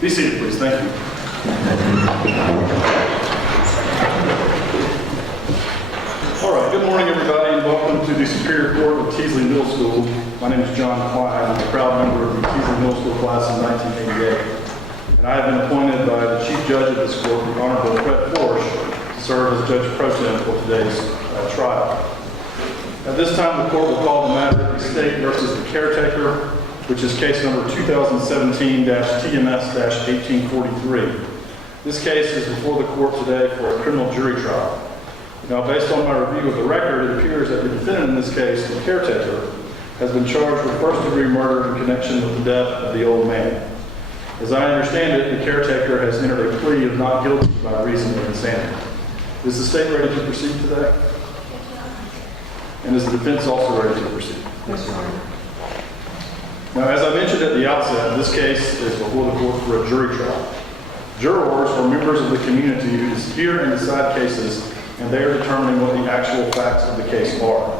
Be seated, please. Thank you. All right. Good morning, everybody, and welcome to the Superior Court of Teasley Middle School. My name is John Klein. I'm a proud member of the Teasley Middle School class of 1988. And I have been appointed by the Chief Judge of this court, the Honorable Koch, to serve as Judge Pro Tem for today's trial. At this time, the court will call the matter of the State versus the Caretaker, which is case number 2017-TMS-1843. This case is before the court today for a criminal jury trial. Now, based on my review of the record, it appears that the defendant in this case, the caretaker, has been charged with first-degree murder in connection with the death of the old man. As I understand it, the caretaker has entered a plea of not guilty by reason of insanity. Is the state ready to proceed today? And is the defense also ready to proceed? Yes, sir. Now, as I mentioned at the outset, this case is before the court for a jury trial. Jurors are members of the community who hear and decide cases, and they are determining what the actual facts of the case are.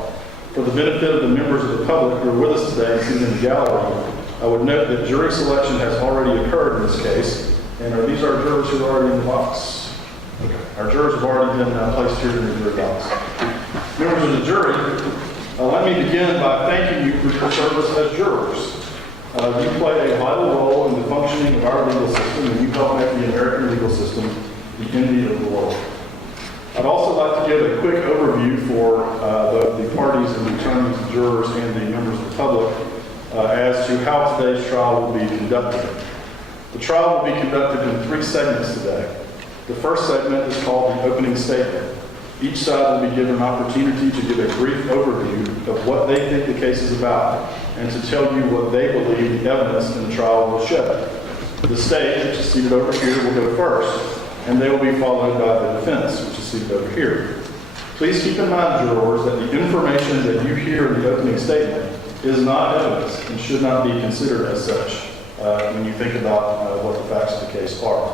For the benefit of the members of the public who are with us today and sitting in the gallery, I would note that jury selection has already occurred in this case. And are these our jurors who are already in the box? Okay. Our jurors have already been placed here in the jury box. Members of the jury, let me begin by thanking you for your service as jurors. You play a vital role in the functioning of our legal system, and you help make the American legal system the envy of the world. I'd also like to give a quick overview for the parties and the attorneys, the jurors, and the members of the public as to how today's trial will be conducted. The trial will be conducted in 3 segments today. The first segment is called the opening statement. Each side will be given an opportunity to give a brief overview of what they think the case is about and to tell you what they believe the evidence in the trial will show. The state, which is seated over here, will go first, and they will be followed by the defense, which is seated over here. Please keep in mind, jurors, that the information that you hear in the opening statement is not evidence and should not be considered as such when you think about what the facts of the case are.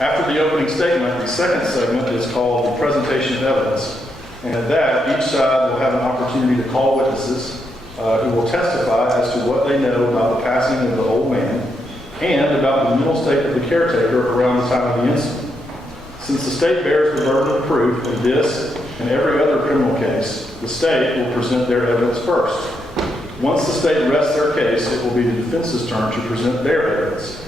After the opening statement, the second segment is called the presentation of evidence. And at that, each side will have an opportunity to call witnesses who will testify as to what they know about the passing of the old man and about the mental state of the caretaker around the time of the incident. Since the state bears the burden of proof in this and every other criminal case, the state will present their evidence first. Once the state rests their case, it will be the defense's turn to present their evidence.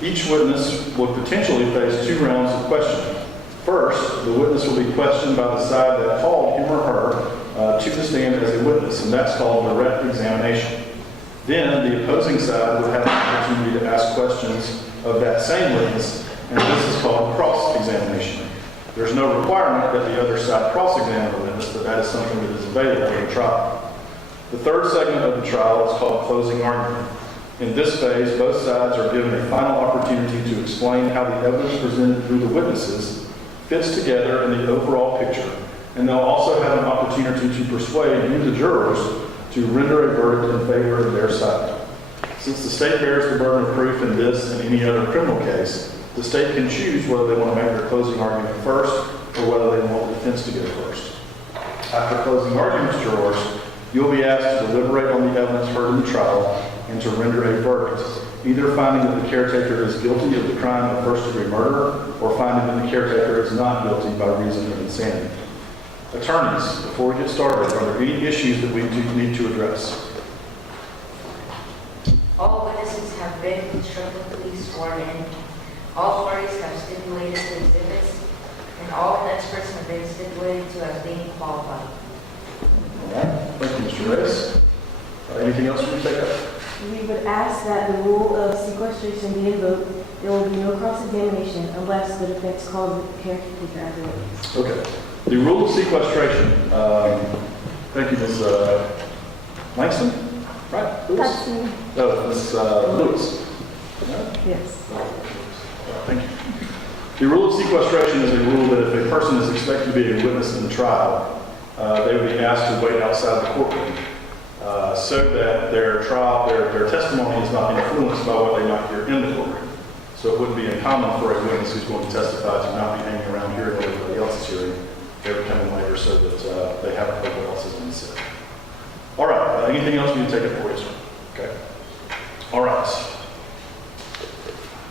Each witness will potentially face 2 rounds of questioning. First, the witness will be questioned by the side that called him or her to the stand as a witness, and that's called direct examination. Then, the opposing side would have the opportunity to ask questions of that same witness, and this is called cross-examination. There's no requirement that the other side cross-examine the witness, but that is something that is available in the trial. The third segment of the trial is called closing argument. In this phase, both sides are given a final opportunity to explain how the evidence presented through the witnesses fits together in the overall picture, and they'll also have an opportunity to persuade you, the jurors, to render a verdict in favor of their side. Since the state bears the burden of proof in this and any other criminal case, the state can choose whether they want to make their closing argument first or whether they want the defense to go first. After closing arguments, jurors, you'll be asked to deliberate on the evidence heard in the trial and to render a verdict, either finding that the caretaker is guilty of the crime of first-degree murder or finding that the caretaker is not guilty by reason of insanity. Attorneys, before we get started, are there any issues that we need to address? All witnesses have been constructively sworn in. All parties have stipulated to exhibits, and all experts have been stipulated to as being qualified. All right. Thank you, Mr. Reyes. Anything else you want to take up? We would ask that the rule of sequestration be invoked. There will be no cross-examination unless the defense calls the caretaker as a witness. Okay. The rule of sequestration. Thank you, Ms. Langston? Right? Lewis? That's me. Oh, Ms. Lewis. Yes. Thank you. The rule of sequestration is a rule that if a person is expected to be a witness in the trial, they would be asked to wait outside the courtroom so that their testimony is not influenced by what they might hear in the courtroom. So it wouldn't be uncommon for a witness who's going to testify to not be hanging around hearing what everybody else is hearing. They would come in later so that they haven't heard what else has been said. All right. Anything else you need to take it for, sir? Okay. All right.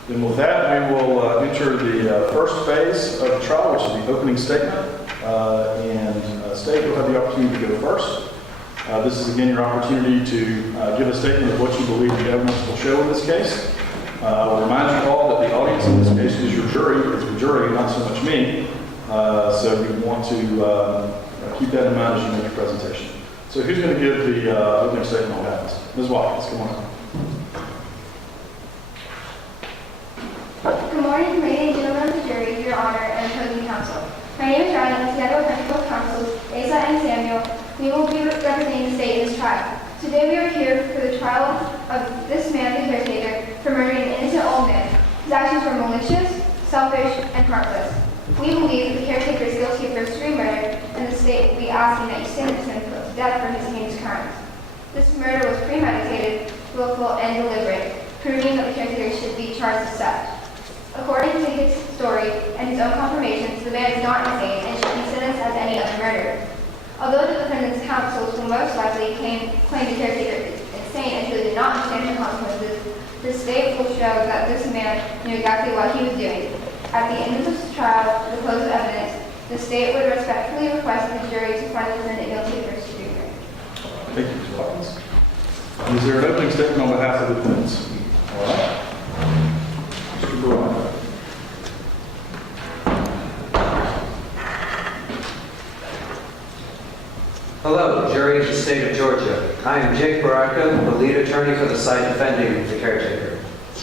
Then with that, we will enter the first phase of the trial, which is the opening statement. State, you'll have the opportunity to go first. This is again your opportunity to give a statement of what you believe the evidence will show in this case. I will remind you all that the audience in this case is your jury. It's the jury, not so much me. So you want to keep that in mind as you make your presentation. So who's going to give the opening statement on that? Ms. Watkins, come on. Good morning, ladies and gentlemen of the jury, your honor, and opposing counsel. My name is Ryan, and together with my fellow counsels, Asa and Samuel, we will be representing the state in this trial. Today we are here for the trial of this man, the caretaker, for murdering an innocent old man. His actions were malicious, selfish, and heartless. We believe that the caretaker is guilty of first-degree murder, and the state will be asking that you sentence him to death for his heinous crimes. This murder was premeditated, willful, and deliberate, proving that the caretaker should be charged as such. According to his story and his own confirmations, the man is not insane and should be sentenced as any other murderer. Although the defendant's counsels will most likely claim the caretaker is insane and who did not understand the consequences, the state will show that this man knew exactly what he was doing. At the end of this trial, the close of evidence, the state would respectfully request the jury to find the defendant guilty of first-degree murder. Thank you, Ms. Watkins. Is there an opening statement on behalf of the defense? All right. Mr. Brewer. Hello, jury of the state of Georgia. I am Jake Baraka, the lead attorney for the side defending the caretaker.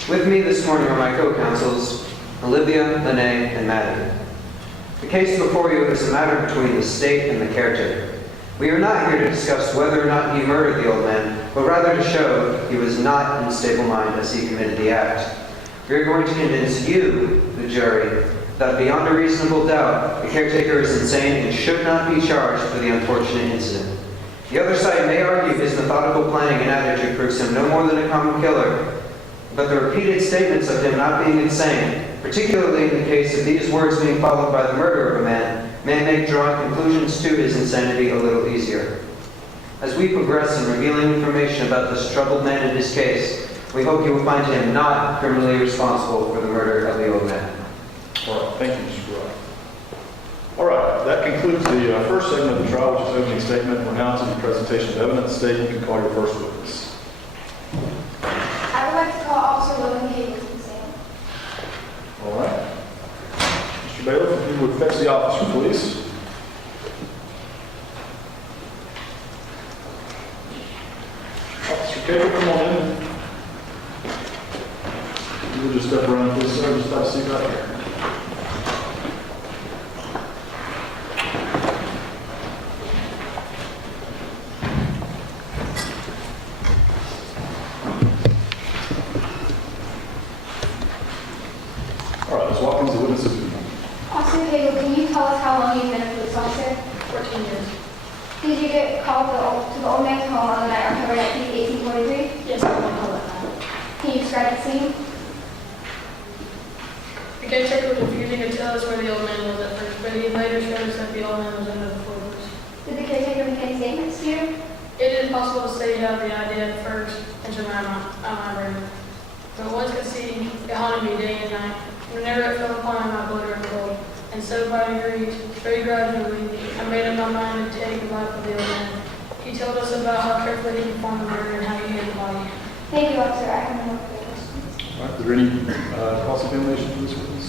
With me this morning are my co-counsels, Olivia, Lene, and Maddie. The case before you is a matter between the state and the caretaker. We are not here to discuss whether or not he murdered the old man, but rather to show he was not in stable mind as he committed the act. We are going to convince you, the jury, that beyond a reasonable doubt, the caretaker is insane and should not be charged for the unfortunate incident. The other side may argue his methodical planning and attitude proves him no more than a common killer, but the repeated statements of him not being insane, particularly in the case of these words being followed by the murder of a man, may make drawing conclusions to his insanity a little easier. As we progress in revealing information about this troubled man in his case, we hope you will find him not criminally responsible for the murder of the old man. All right, thank you, Mr. Brewer. All right, that concludes the first segment of the trial, which is opening statement. We're now to the presentation of evidence. State, you can call your first witness. I would like to call Officer Logan Cable to the stand. All right. Mr. Bailiff, if you would fetch the officer, please. Officer Cable, come on in. You will just step around, please, sir. Just have a seat right here. All right, Ms. Watkins, the witness is you. Officer Cable, can you tell us how long you've been a police officer? 14 years. Did you get called to the old man's home on the night of October 19, 1843? Yes, I want to call that time. Can you describe the scene? The caretaker was refusing to tell us where the old man was at first, but he later showed us that the old man was under the floorboards. Did the caretaker make any statements to you? It is possible to say he had the idea at first and to my brain. But once could see it haunted me day and night. Whenever it fell upon my blood ran cold. And so by degrees, very gradually, I made up my mind to take the life of the old man. He told us about how carefully he performed the murder and how he hid the body. Thank you, officer. I have no further questions. All right, is there any cross-examination for this witness?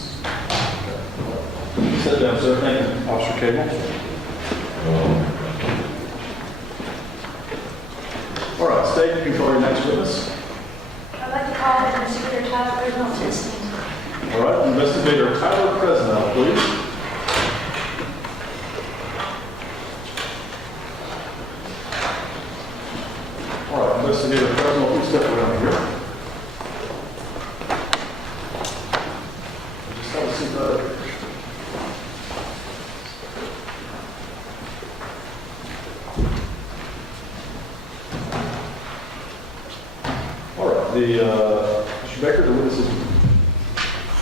Okay. Sit down, sir. Thank you. Officer Cable. All right, State, you can call your next witness. I'd like to call Investigator Tyler Reynolds to the stand. All right, Investigator Tyler Presnell, please. All right, Investigator Presnell, please step around here. Just have a seat right here. All right, Mr. Becker, the witness is you.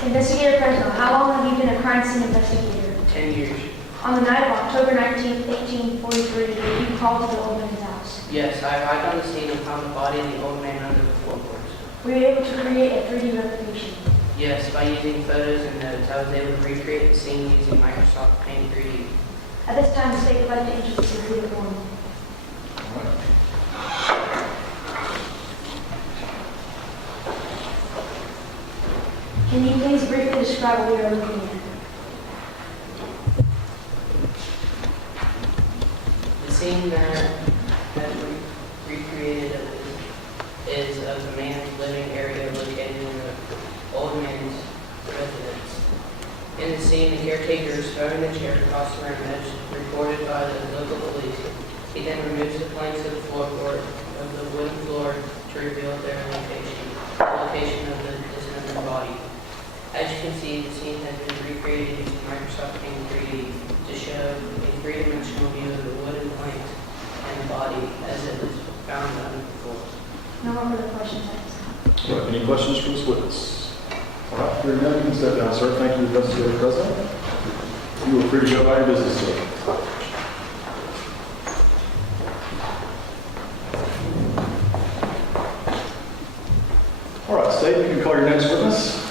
Investigator Presnell, how long have you been a crime scene investigator? 10 years. On the night of October 19, 1843, did you call to the old man's house? Yes, I arrived on the scene and found the body of the old man under the floorboards. Were you able to create a 3D replication? Yes, by using photos and notes, I was able to recreate the scene using Microsoft Paint 3D. At this time, the state would like to introduce Exhibit 1. All right. Can you please briefly describe what we are looking at? The scene that we recreated is of a man's living area located in the old man's residence. In the scene, the caretaker is throwing the chair across the room as reported by the local police. He then removes the planks of the floorboard of the wooden floor to reveal their location, the location of the dismembered body. As you can see, the scene has been recreated using Microsoft Paint 3D to show a three-dimensional view of the wooden planks and the body as it was found under the floor. No more further questions at this time. All right, any questions for this witness? All right, hearing none, you can step down, sir. Thank you, investigator present. You are free to go about your business, sir. All right, State, you can call your next witness.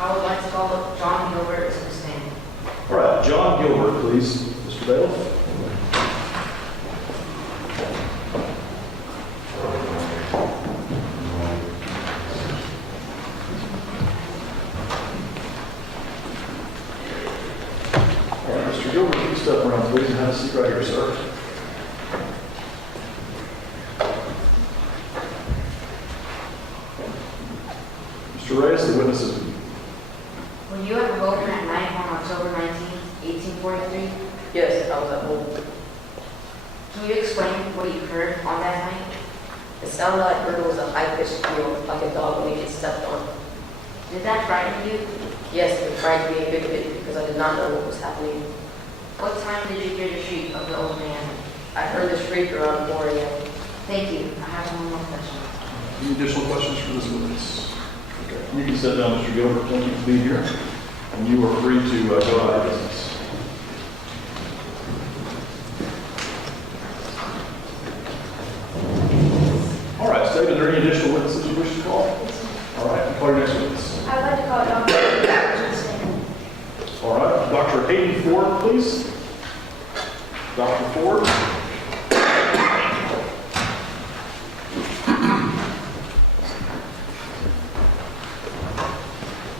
I would like to call up John Gilbert as the stand. All right, John Gilbert, please, Mr. Bailiff. All right, Mr. Gilbert, can you step around, please, and have a seat right here, sir. Mr. Reyes, the witness is with you. Were you at the Boatman night on October 19, 1843? Yes, I was at home. Can you explain what you heard on that night? The sound I heard was a high-pitched squeal, like a dog when he gets stepped on. Did that frighten you? Yes, it frightened me a big bit because I did not know what was happening. What time did you hear the shriek of the old man? I heard the shriek around 4 a.m. Thank you. I have one more question. Any additional questions for this witness? Okay. You can sit down, Mr. Gilbert. Thank you for being here. And you are free to go about your business. All right, State, are there any additional witnesses you wish to call? All right, call your next witness. I'd like to call Dr. Hayden to the stand. All right, Dr. Hayden Ford, please. Dr. Ford.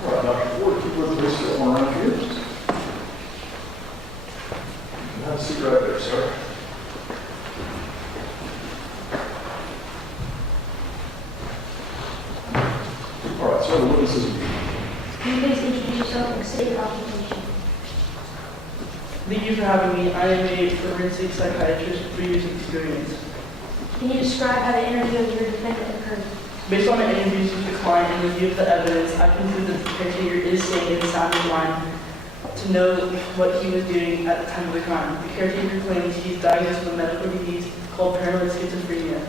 All right, Dr. Ford, keep with this one around here. You have a seat right there, sir. All right, so the witnesses. Can you please introduce yourself and state your occupation? Thank you for having me. I am a forensic psychiatrist with 3 years of experience. Can you describe how the interview of your defendant occurred? Based on the interviews with the client and review of the evidence, I conclude that the caretaker is sane and sound in mind to know what he was doing at the time of the crime. The caretaker claims he is diagnosed with a medical disease called paranoid schizophrenia.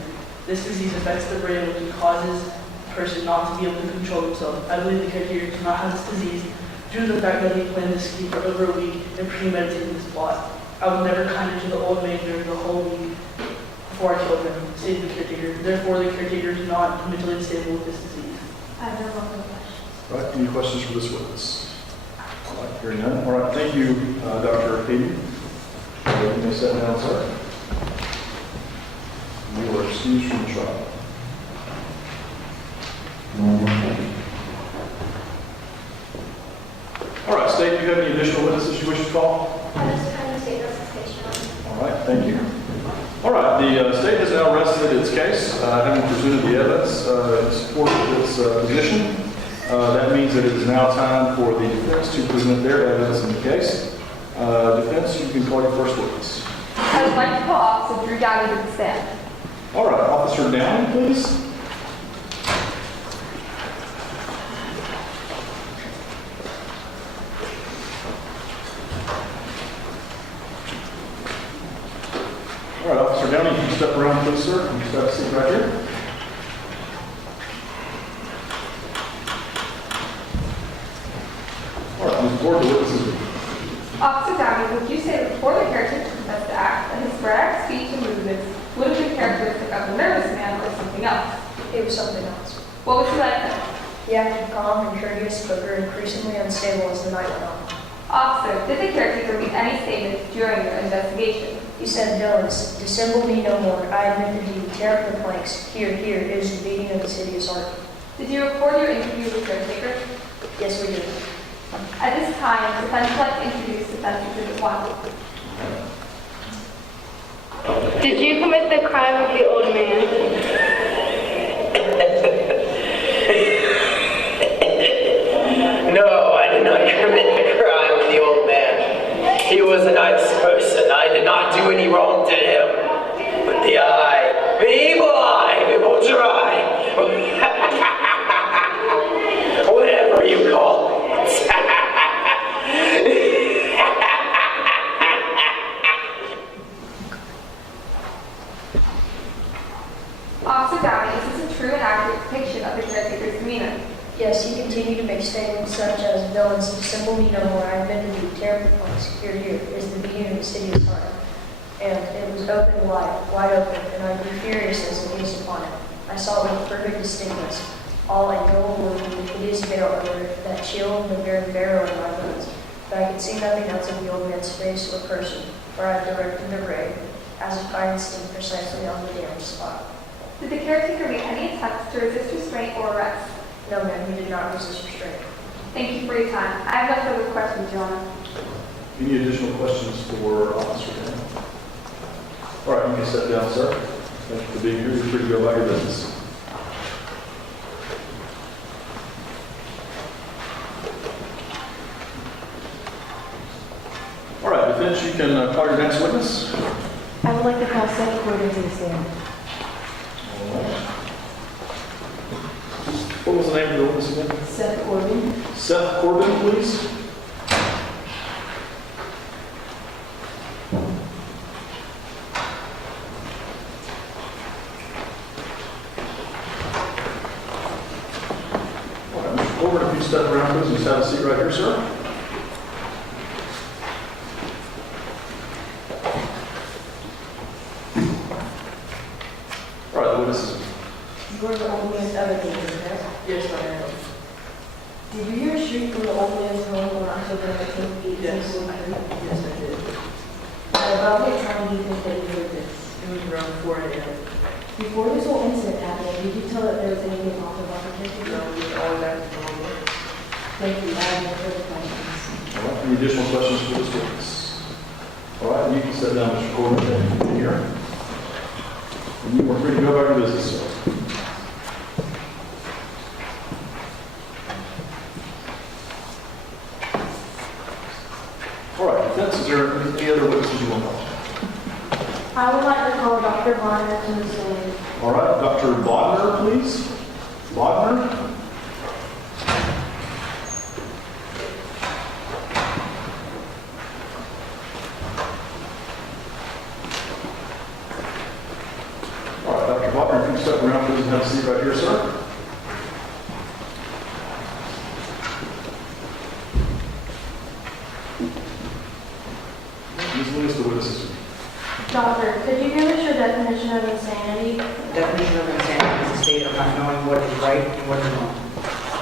This disease affects the brain, which causes the person not to be able to control himself. I believe the caretaker does not have this disease due to the fact that he planned to escape for over a week and premeditated this plot. I was never kinder to the old man during the whole week before I killed him, stated the caretaker. Therefore, the caretaker is not mentally disabled with this disease. I have no more questions. All right, any questions for this witness? All right, hearing none. All right, thank you, Dr. Hayden. You may sit down, sir. You are excused from the trial. All right, State, do you have any additional witnesses you wish to call? At this time, the state representation on. All right, thank you. All right, the state has now rested its case, having presented the evidence in support of its position. That means that it is now time for the defense to present their evidence in the case. Defense, you can call your first witness. I would like to call Officer Drew Downey to the stand. All right, Officer Downey, please. All right, Officer Downey, you can step around, please, sir. You can step seat right here. All right, Ms. Ford, the witnesses. Officer Downey, would you say that before the caretaker confessed to act, that his sporadic speech and movements would have been characteristic of a nervous man or something else? It was something else. What was he like then? He acted calm and courteous, but grew increasingly unstable as the night went on. Officer, did the caretaker make any statements during your investigation? He said, "Villains, dissemble me no more. I admit the deed. Tear up the planks. Here, here, it is the beating of the city's heart." Did you record your interview with the caretaker? Yes, we did. At this time, defense would like to introduce defense exhibit 1. Did you commit the crime of the old man? No, I did not commit the crime of the old man. He was a nice person. I did not do any wrong to him. But the evil eye, will try. Whatever you call it. Officer Downey, is this a true and accurate depiction of the caretaker's demeanor? Yes, he continued to make statements such as, "Villains, dissemble me no more. I admit the deed. Tear up the planks. Here, here, it is the beating of the city's heart." And it was open wide open, and I grew furious as I gazed upon it. I saw it with perfect distinctness, all a dull blue, hideous veil over it that chilled the very marrow in my bones. But I could see nothing else of the old man's face or person, for I had directed the ray, as if by instinct, precisely on the damaged spot. Did the caretaker make any attempts to resist restraint or arrest? No, ma'am, he did not resist restraint. Thank you for your time. I have no further questions, Your Honor. Any additional questions for Officer Daniel? All right, you can step down, sir. Thank you for being here. You're free to go about your business. All right, defense, you can call your next witness. I would like to call Seth Corbin to the stand. All right. What was the name of the witness again? Seth Corbin. Seth Corbin, please. All right, Mr. Corbin, if you step around, please, just have a seat right here, sir. All right, the witnesses. You were the old man's other neighbor, correct? Yes, I am. Did you hear a shriek from the old man's home on October 19th, 1843? Yes, I did. About what time do you think that you heard this? It was around 4 a.m. Before this whole incident happened, did you tell that there was anything off about the caretaker? No, we were all back to normal. Thank you. I have no further questions. All right, any additional questions for this witness? All right, you can sit down, Mr. Corbin, thank you for being here. And you are free to go about your business, sir. All right, defense, is there any other witnesses you want to call? I would like to call Dr. Bonner to the stand. All right, Dr. Bodner, please. Bodner? All right, Dr. Bodner, if you step around, please, and have a seat right here, sir. Ms. Lewis, the witnesses. Doctor, could you give us your definition of insanity? Definition of insanity is a state of not knowing what is right and what is wrong.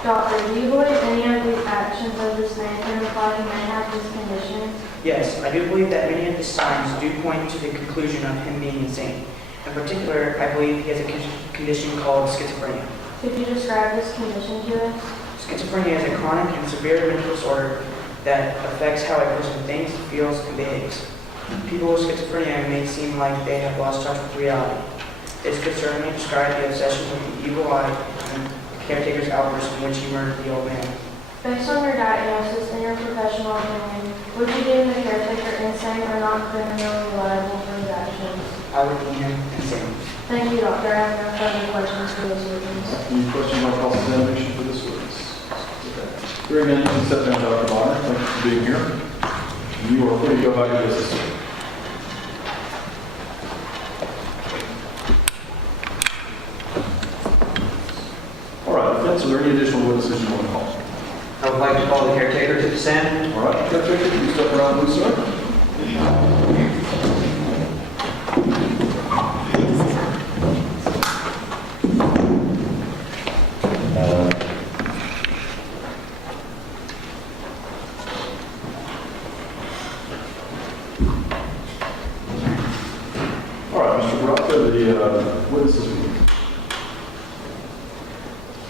Doctor, do you believe any of the actions of this man can imply he may have this condition? Yes, I do believe that many of his signs do point to the conclusion of him being insane. In particular, I believe he has a condition called schizophrenia. Could you describe this condition to us? Schizophrenia is a chronic and severe mental disorder that affects how a person thinks, feels, and behaves. People with schizophrenia may seem like they have lost touch with reality. This could certainly describe the obsession with the evil eye and the caretaker's outburst in which he murdered the old man. Based on your diagnosis and your professional opinion, would you deem the caretaker insane or not criminally liable for his actions? I would deem him insane. Thank you, Doctor. I have no further questions for this witness. Any questions on cross-examination for this witness? Okay. Here again, you can step down, Dr. Bonner. Thank you for being here. And you are free to go about your business. All right, defense, are there any additional witnesses you want to call? I would like to call the caretaker to the stand. All right, caretaker, can you step around, please, sir? witnesses with you.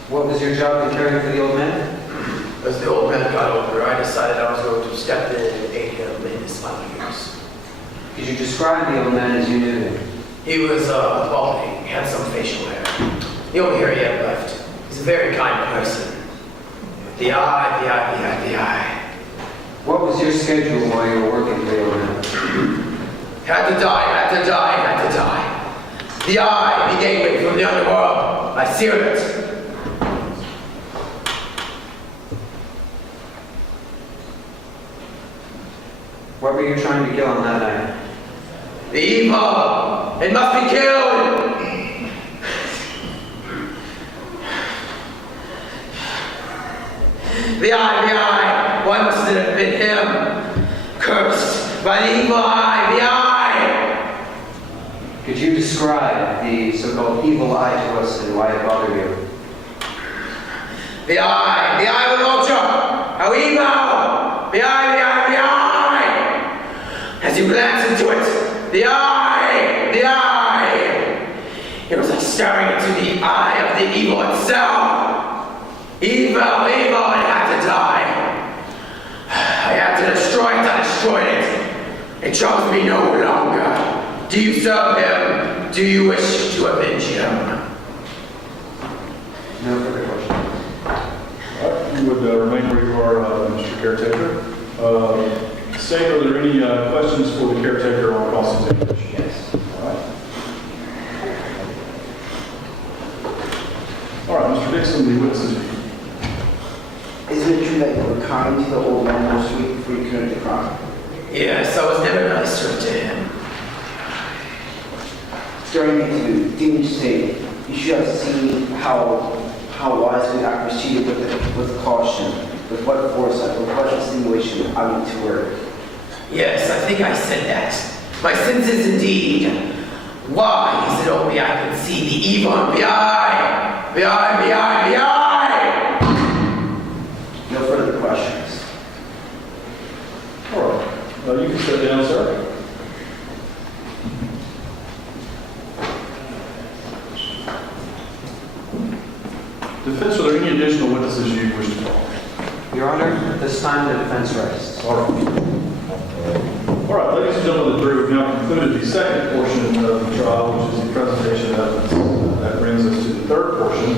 What was your job in caring for the old man? As the old man got older, I decided I was going to step in and aid him in his final years. Could you describe the old man as you knew him? He was balding, had some facial hair. The only hair he had left. He's a very kind person. The eye, the eye, the eye, the eye. What was your schedule while you were working for the old man? Had to die, had to die, had to die. The eye, the gateway from the underworld. I seared it. What were you trying to kill on that night? The evil! It must be killed! The eye, why must it have been him? Cursed by the evil eye, the eye! Could you describe the so-called evil eye to us and why it bothered you? The eye of the vulture! How evil! The eye, the eye! As you glance into it, the eye! It was like staring into the eye of the evil itself. Evil, it had to die. I had to destroy it, I destroyed it. It chose me no longer. Do you serve him? Do you wish to avenge him? No further questions. All right, you would remain where you are, Mr. Caretaker. State, are there any questions for the caretaker on cross-examination? Yes. All right, Mr. Dixon, the witnesses. Isn't it true that you were kind to the old man most week before you committed the crime? Yes, I was never nicer to him. During the interview, didn't you say you should have seen how wisely I proceeded with caution, with what foresight, with what distinguishing I went to work? Yes, I think I said that. My senses indeed. Why is it only I can see the evil in the eye? The eye! No further questions. All right, you can sit down, sir. Defense, are there any additional witnesses you wish to call? Your Honor, at this time the defense rests. All right. All right, ladies and gentlemen, the jury, we've now concluded the second portion of the trial, which is the presentation of evidence. That brings us to the third portion,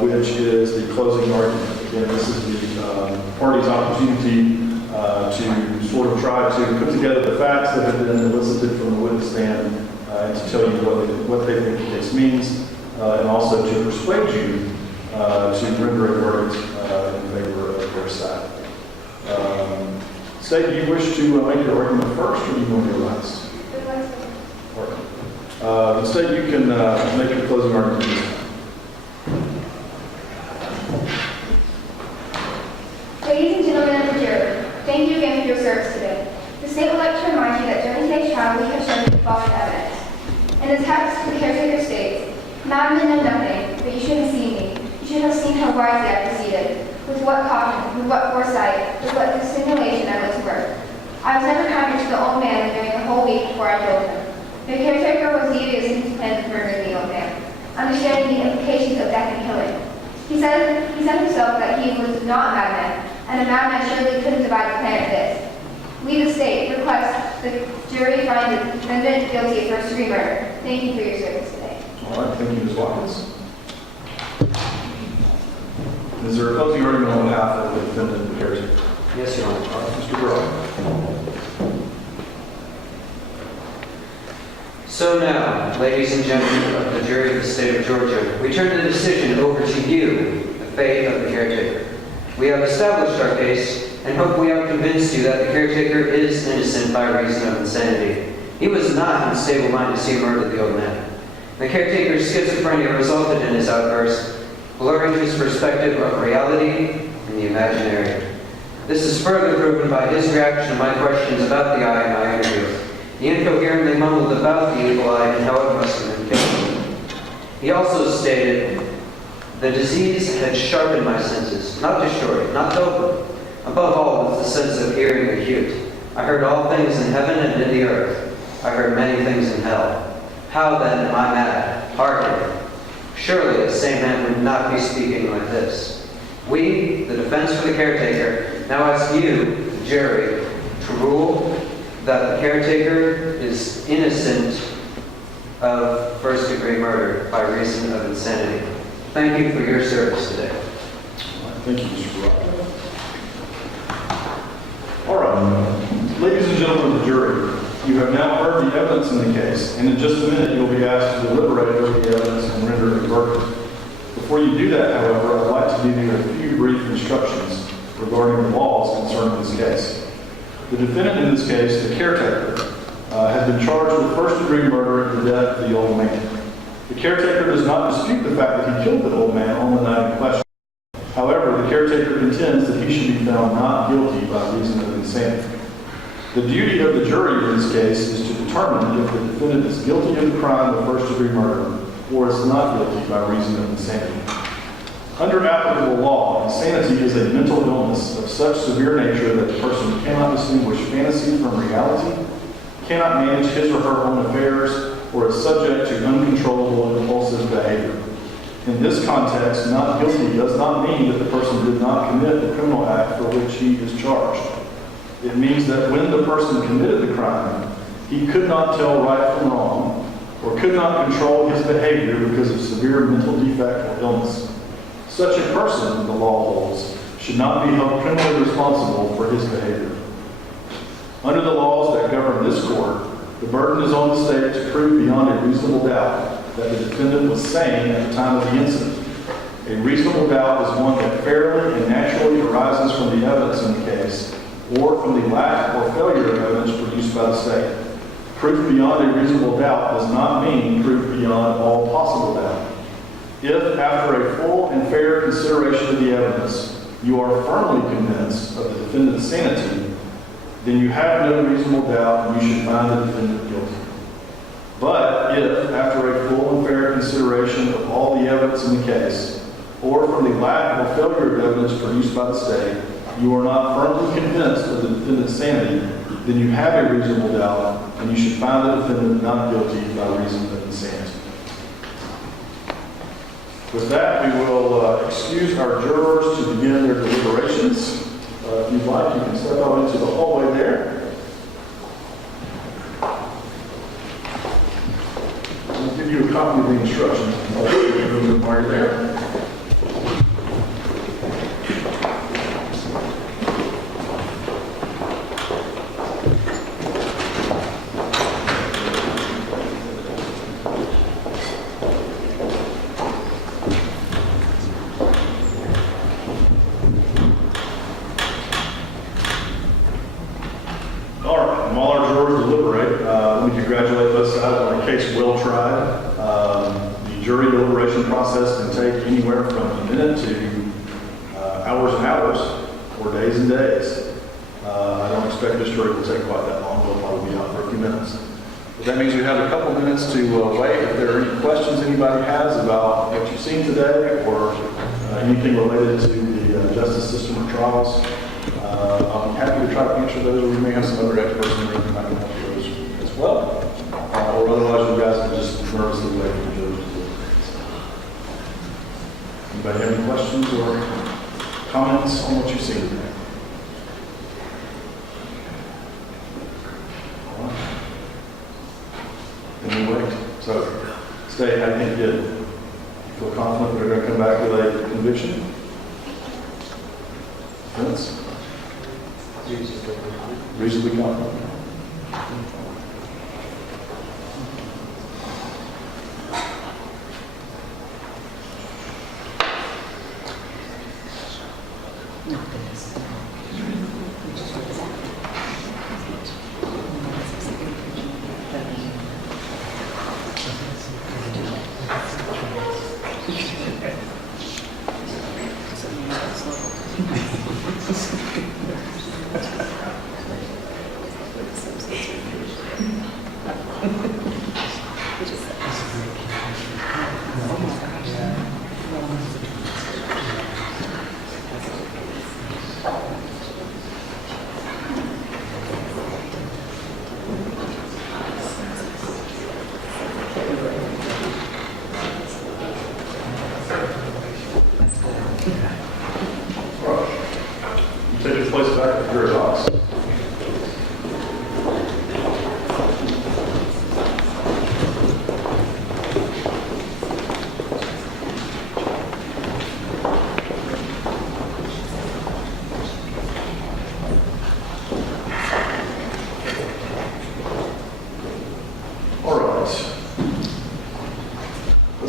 which is the closing argument. Again, this is the party's opportunity to sort of try to put together the facts that have been elicited from the witness stand and to tell you what they think the case means, and also to persuade you to render a verdict in favor of their side. State, do you wish to make your argument first, or do you want to go last? The State, you can make your closing argument this time. Ladies and gentlemen of the jury, thank you again for your service today. The state would like to remind you that during today's trial we have shown the following evidence. In the text, the caretaker states, "Madmen know nothing, but you should have seen me. You should have seen how wisely I proceeded. With what caution, with what foresight, with what dissimulation I went to work. I was never kinder to the old man than during the whole week before I killed him. The caretaker was devious in his plan to murder the old man, understanding the implications of death and killing. He said himself that he was not a madman, and a madman surely couldn't devise a plan of this. We, the state, request the jury find the defendant guilty of first-degree murder. Thank you for your service today." All right, thank you, Ms. Watkins. Is there a closing argument on behalf of the defendant, the caretaker? Yes, Your Honor. Mr. Burrow. So now, ladies and gentlemen of the jury of the state of Georgia, we turn the decision over to you, the fate of the caretaker. We have established our case and hope we have convinced you that the caretaker is innocent by reason of insanity. He was not in stable mind to see murder the old man. The caretaker's schizophrenia resulted in his outburst, blurring his perspective of reality and the imaginary. This is further proven by his reaction to my questions about the eye in my interview. He incoherently mumbled about the evil eye and how it must have been killed. He also stated, "The disease had sharpened my senses, not destroyed, not dulled them. Above all was the sense of hearing acute. I heard all things in heaven and in the earth. I heard many things in hell." How then am I mad? Hearken. Surely the same man would not be speaking like this. We, the defense for the caretaker, now ask you, the jury, to rule that the caretaker is innocent of first-degree murder by reason of insanity. Thank you for your service today. Thank you, Mr. Rocco. All right, ladies and gentlemen of the jury, you have now heard the evidence in the case, and in just a minute you'll be asked to deliberate over the evidence and render a verdict. Before you do that, however, I'd like to give you a few brief instructions regarding the laws concerning this case. The defendant in this case, the caretaker, has been charged with first-degree murder in the death of the old man. The caretaker does not dispute the fact that he killed the old man on the night in question. However, the caretaker contends that he should be found not guilty by reason of insanity. The duty of the jury in this case is to determine if the defendant is guilty of the crime of first-degree murder or is not guilty by reason of insanity. Under applicable law, insanity is a mental illness of such severe nature that the person cannot distinguish fantasy from reality, cannot manage his or her own affairs, or is subject to uncontrollable impulsive behavior. In this context, not guilty does not mean that the person did not commit the criminal act for which he is charged. It means that when the person committed the crime, he could not tell right from wrong, or could not control his behavior because of severe mental defect or illness. Such a person, the law holds, should not be held criminally responsible for his behavior. Under the laws that govern this court, the burden is on the state to prove beyond a reasonable doubt that the defendant was sane at the time of the incident. A reasonable doubt is one that fairly and naturally arises from the evidence in the case, or from the lack or failure of evidence produced by the state. Proof beyond a reasonable doubt does not mean proof beyond all possible doubt. If, after a full and fair consideration of the evidence, you are firmly convinced of the defendant's sanity, then you have no reasonable doubt and you should find the defendant guilty. But if, after a full and fair consideration of all the evidence in the case, or from the lack or failure of evidence produced by the state, you are not firmly convinced of the defendant's sanity, then you have a reasonable doubt and you should find the defendant not guilty by reason of insanity. With that, we will excuse our jurors to begin their deliberations. If you'd like, you can step out into the hallway there. I'll give you a copy of the instructions while you're there. Congratulate both sides on a case well tried. The jury deliberation process can take anywhere from a minute to hours and hours, or days and days. I don't expect this jury will take quite that long. They'll probably be out for a few minutes. But that means we have a couple minutes to wait. If there are any questions anybody has about what you've seen today or anything related to the justice system or trials, I'll be happy to try to answer those, or we may have some other experts in the room who might help you as well. Or otherwise, you guys can just nervously wait for the judge to do it. Anybody have any questions or comments on what you've seen today? All right. Then we wait. So, State, how do you think you did? You feel confident they're going to come back with a conviction? Defense? Reasonably confident.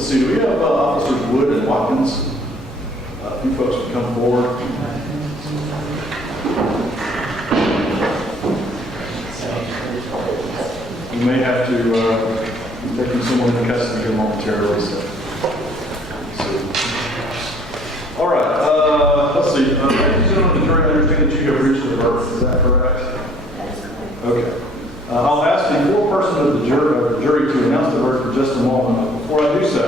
see, do we have Officers Wood and Watkins? A few folks would come forward. We may have to take someone into custody here momentarily. So. All right, let's see. Ladies and gentlemen, the jury, I understand that you have reached the verdict. Is that correct? That is correct. Okay. I'll ask the foreperson of the jury to announce the verdict for just a moment. Before I do so,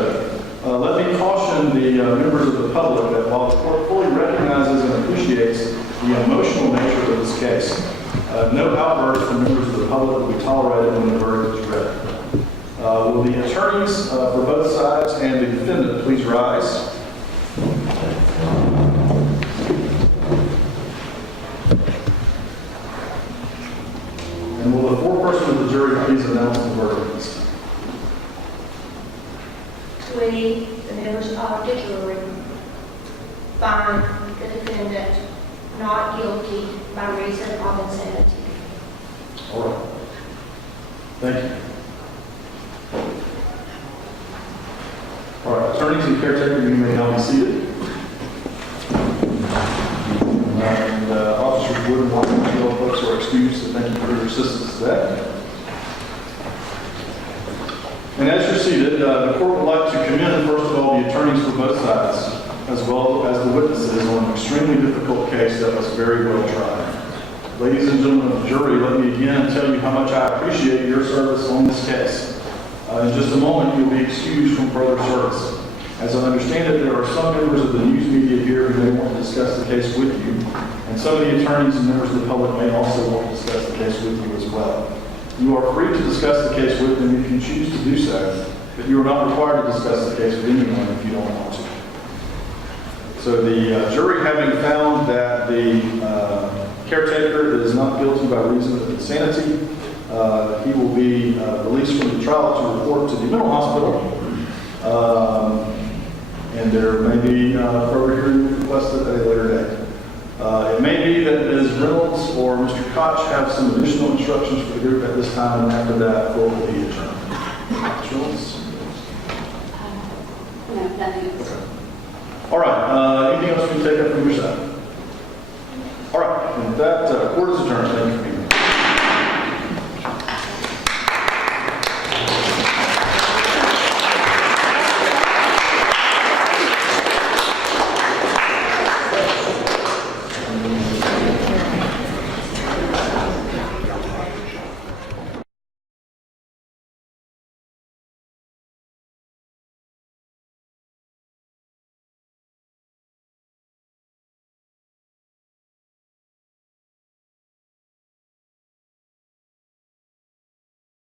let me caution the members of the public that while the court fully recognizes and appreciates the emotional nature of this case, no outbursts from members of the public will be tolerated when the verdict is read. Will the attorneys for both sides and the defendant please rise? And will the foreperson of the jury please announce the verdict this time? We, the members of the jury, find the defendant not guilty by reason of insanity. All right. Thank you. All right, attorneys and caretaker, you may now be seated. And Officers Wood and Watkins, you all folks are excused, so thank you for your assistance today. And as you're seated, the court would like to commend, first of all, the attorneys for both sides, as well as the witnesses on an extremely difficult case that was very well tried. Ladies and gentlemen of the jury, let me again tell you how much I appreciate your service on this case. In just a moment, you'll be excused from further service. As I understand it, there are some members of the news media here who may want to discuss the case with you, and some of the attorneys and members of the public may also want to discuss the case with you as well. You are free to discuss the case with them if you choose to do so, but you are not required to discuss the case with anyone if you don't want to. So the jury, having found that the caretaker is not guilty by reason of insanity, he will be released from the trial to report to the mental hospital. And there may be further hearing requested at a later date. It may be that Ms. Reynolds or Mr. Koch have some additional instructions for the group at this time, and after that, court will be adjourned. Ms. Reynolds? No, nothing else. Okay. All right. Anything else we can take up from your side?